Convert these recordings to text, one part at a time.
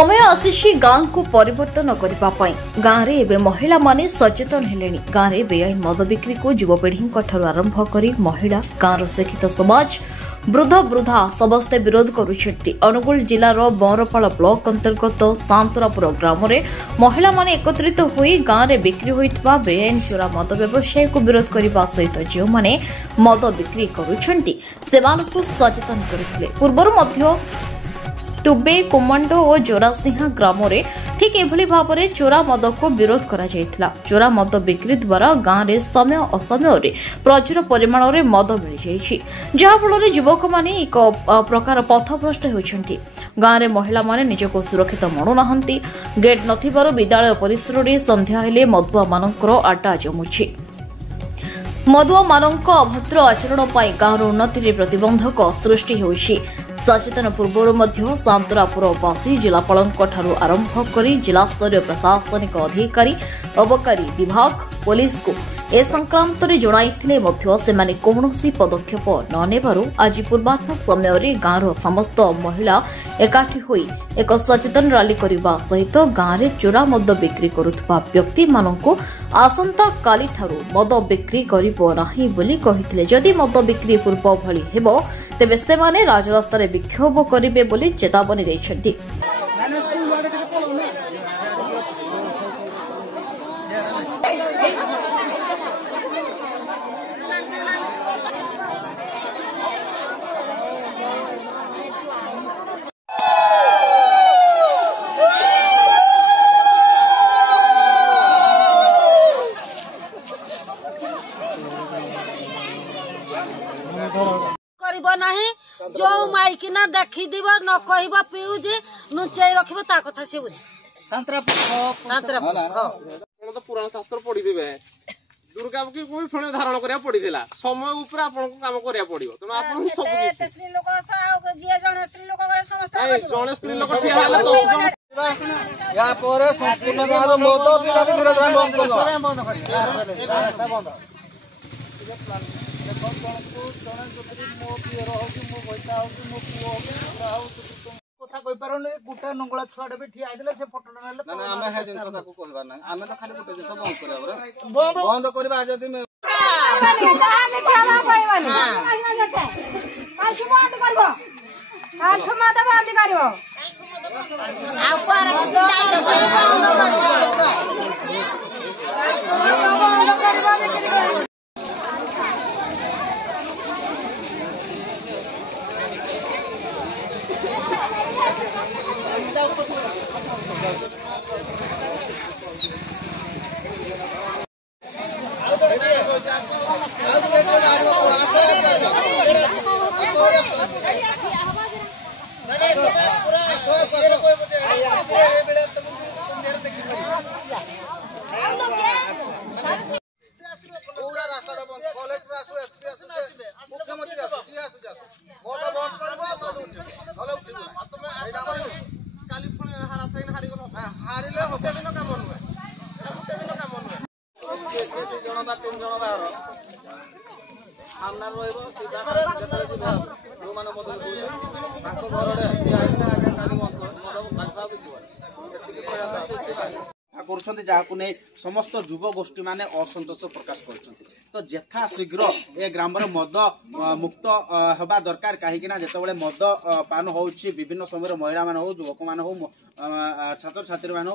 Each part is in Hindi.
समय आसी गाँ को परिवर्तन करने गाँव में महिला माने सचेतन हेले। गाँव में बेआईन मद बिक्री को युवपीढ़ी आरंभ कर महिला गाँव शिक्षित समाज वृद्ध वृद्धा समस्ते विरोध करुछंती। अनुगुल जिलार बंरपाल ब्लॉक अंतर्गत सांतरापुर ग्राम में महिला माने एकत्रित होई गाँव में बिक्री होइतबा बेआईन चोरा मद व्यवसाय को विरोध करने सहित जो माने मद बिक्री करुछंती सेमानकु सचेतन करथिले। पूर्वरु मध्य टुबे कोमंडो और जोरासिंहा ग्राम में ठीक एभली भाव में चोरा मद को विरोध करा जायथिला। चोरा मद बिक्री द्वारा गाँव में समय असमय प्रचुर परिमाण में मद मिल जाइछि, जहा फल युवक माने एक प्रकार पथभ्रष्ट होइछंती। गाँव में महिला माने निजको सुरक्षित मनु नाहंती। गेट नथिबारु विद्यालय परिसर में संध्या हेले मदुआ मानकर आड्डा जमुछि। मदुआ मानक अभद्र आचरण पाई गाँव उन्नति प्रतिबंधक सृष्टि होइछि। सचेतन पूर्व सांतरापुरवासी जिलापाल आरंभ कर जिलास्तरीय प्रशासनिक अधिकारी अबकारी विभाग पुलिस को ए संक्रांत में जणाइथिले मध्य सेमाने कौनसी पदक्षेप न नेबारु आज पूर्वाह्न समय गाँव समस्त महिला एकाठी होई एक सचेतन रैली करने सहित गाँव में चोरा मद बिक्री करुवा व्यक्ति मानक आसंता काली ठारू मद बिक्री करिबो नाही बोली कहिथिले। जदि मद बिक्री पूर्व भली हेबो तेबे सेमाने राजरास्ता रे विक्षोभ करिबे बोली चेतावनी दैछन्ति। जो माइकिना देखी दीब न कहब पीऊजे नुचे रखब ता कथा से बुझ पुराण शास्त्र पढ़ी देबे दुर्गा की कोई फणे धारण करिया पड़ीला समय ऊपर आपन को काम करिया पड़ियो तनो आपन सब किछि स्त्री लोक गिया जण स्त्री लोक करे समस्त जण स्त्री लोक ठिया हला 10 जण या परे संपूर्ण गारो मद बिका भी धीरे धीरे बंद कर बंद गोटे नंगला छुआटे भी ठिया से फोटो बंद करवा जदि समस्त युव गोष्ठी माने असंतोष प्रकाश करछन्ति। तो जेथा शीघ्र ए ग्राम रे मद मुक्त हबा दरकार कहीं जिते मद पान होउछि विभिन्न समय महिला मान हो युवक मान हो छात्र छात्री मान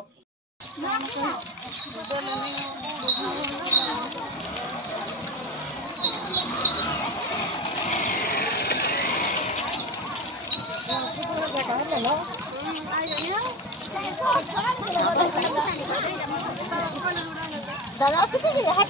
दादा अच्छी हाथ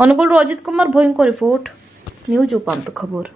अनुगुल अजित कुमार भोई रिपोर्ट न्यूज उपांत खबर।